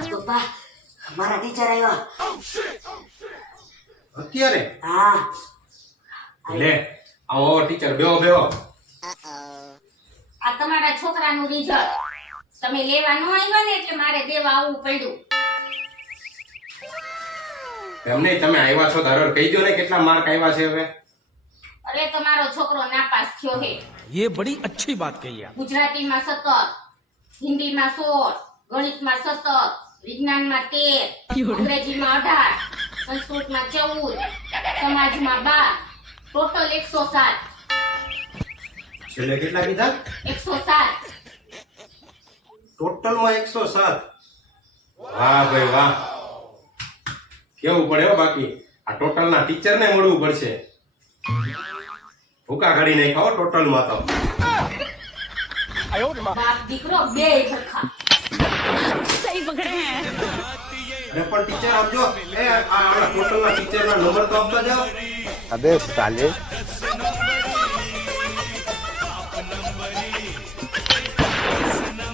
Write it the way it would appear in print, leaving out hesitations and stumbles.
પપ્પા મારા ટીચર આવ્યા અત્યારે હા લે આવો ટીચર બેહો બેહો. આ તમારા છોકરાનું રિઝલ્ટ તમે લેવા ન આવ્યા ને એટલે મારે દેવા આવવું પડ્યું. એમ નહીં, તમે આવ્યા છો ધારો કહી દો ને કેટલા માર્ક આવ્યા છે હવે. અરે તમારો છોકરો નાપાસ થયો હે. ये बड़ी अच्छी बात कही आप. ગુજરાતીમાં 17, હિન્દીમાં 16, ગણિતમાં 17, વિજ્ઞાનમાં 13, અંગ્રેજીમાં 18, સંસ્કૃતમાં 14, સમાજમાં 12, ટોટલ 107. છેલ્લે કેટલા કીધા? 107. ટોટલમાં 107. વાહ ભાઈ વાહ, કેવું પડે હો. બાકી આ ટોટલના ટીચરને મળવું પડશે. ભૂકા કાઢી નહીં ખાઓ ટોટલમાં તો. બાપ દીકરો બે સરખા. અરે પણ ટીચર આપજો, એ આ ટોટલના ટીચરના નંબર તો આપતા જાઓ. अबे साले